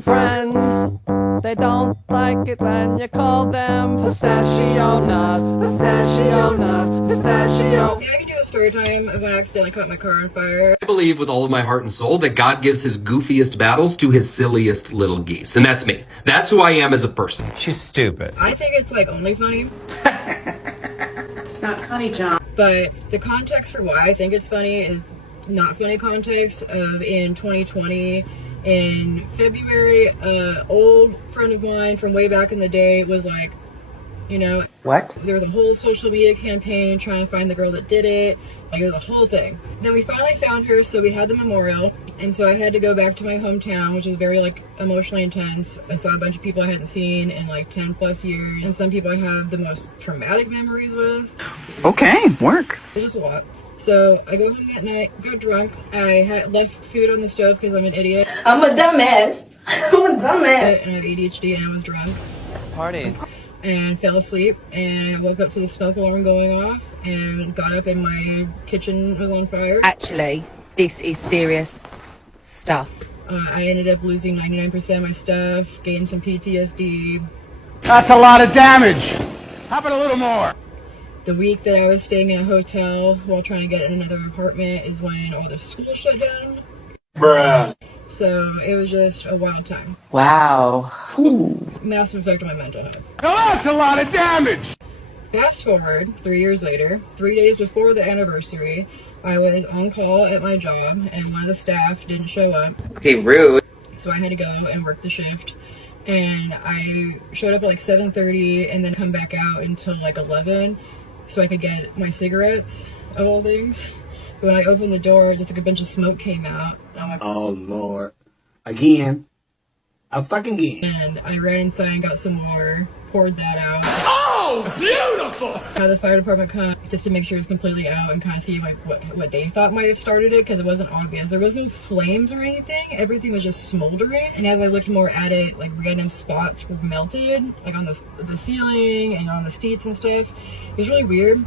and friends. They don't like it when you call them pistachio nuts, pistachio nuts, pistachio. Yeah, I can do a story time of when I accidentally caught my car on fire. I believe with all of my heart and soul that God gives his goofiest battles to his silliest little geese. And that's me. That's who I am as a person. She's stupid. I think it's like only funny. It's not funny, John. But the context for why I think it's funny is not funny context of in 2020 in February, an old friend of mine from way back in the day was like, you know, What? there was a whole social media campaign trying to find the girl that did it. Like, it was a whole thing. Then we finally found her, so we had the memorial. And so I had to go back to my hometown, which was very, like, emotionally intense. I saw a bunch of people I hadn't seen in, like, 10 plus years. And some people I have the most traumatic memories with. Okay, work. It was a lot. So I go home that night, got drunk. I had left food on the stove because I'm an idiot. I'm a dumbass. I'm a dumbass. And I have ADHD and I was drunk. Party. And fell asleep, and I woke up to the smoke alarm going off and got up and my kitchen was on fire. Actually, this is serious stuff. I ended up losing 99% of my stuff, gained some PTSD. That's a lot of damage. How about a little more? The week that I was staying in a hotel while trying to get in another apartment is when all the schools shut down. Bruh. So it was just a wild time. Wow. Massive effect on my mental health. Now that's a lot of damage. Fast forward 3 years later, 3 days before the anniversary, I was on call at my job and one of the staff didn't show up. Okay, rude. So I had to go and work the shift. And I showed up at like 7:30 and then come back out until like 11 so I could get my cigarettes, of all things. But when I opened the door, just like a bunch of smoke came out. And I'm like, Oh, Lord. Again. A fucking again. and I ran inside and got some water, poured that out. Oh, beautiful. Had the fire department come just to make sure it was completely out and kind of see like what they thought might have started it, because it wasn't obvious. There wasn't flames or anything. Everything was just smoldering. And as I looked more at it, like random spots were melted, like on the ceiling and on the seats and stuff. It was really weird.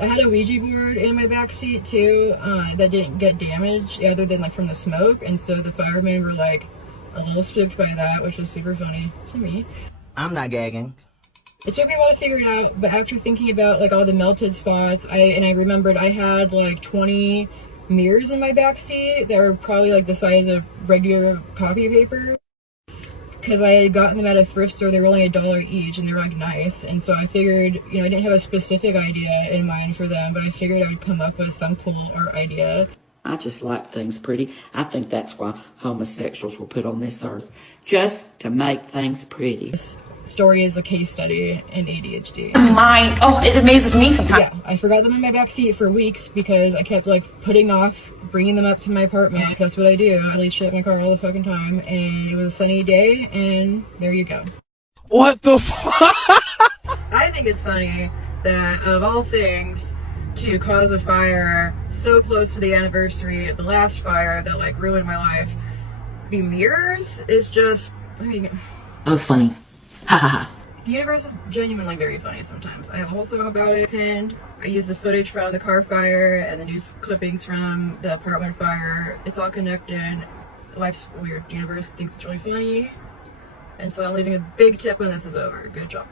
I had a Ouija board in my back seat too that didn't get damaged other than like from the smoke, and so the firemen were like a little spooked by that, which was super funny to me. I'm not gagging. It took me a while to figure it out, but after thinking about like all the melted spots, I remembered I had like 20 mirrors in my back seat that were probably like the size of regular copy paper. Because I had gotten them at a thrift store. They were only $1 each and they were like nice. And so I figured, you know, I didn't have a specific idea in mind for them, but I figured I would come up with some cool art idea. I just like things pretty. I think that's why homosexuals were put on this earth, just to make things pretty. This story is a case study in ADHD. Mine. Oh, it amazes me sometimes. Yeah, I forgot them in my back seat for weeks because I kept like putting off bringing them up to my apartment. That's what I do. I leave shit in my car all the fucking time. And it was a sunny day, and there you go. What the fuck? I think it's funny that of all things, to cause a fire so close to the anniversary of the last fire that like ruined my life, be mirrors is just, I mean, That was funny. Ha ha ha. the universe is genuinely very funny sometimes. I have a whole song about it, and I use the footage from the car fire and the news clippings from the apartment fire. It's all connected. Life's weird. The universe thinks it's really funny. And so I'm leaving a big tip when this is over. Good job.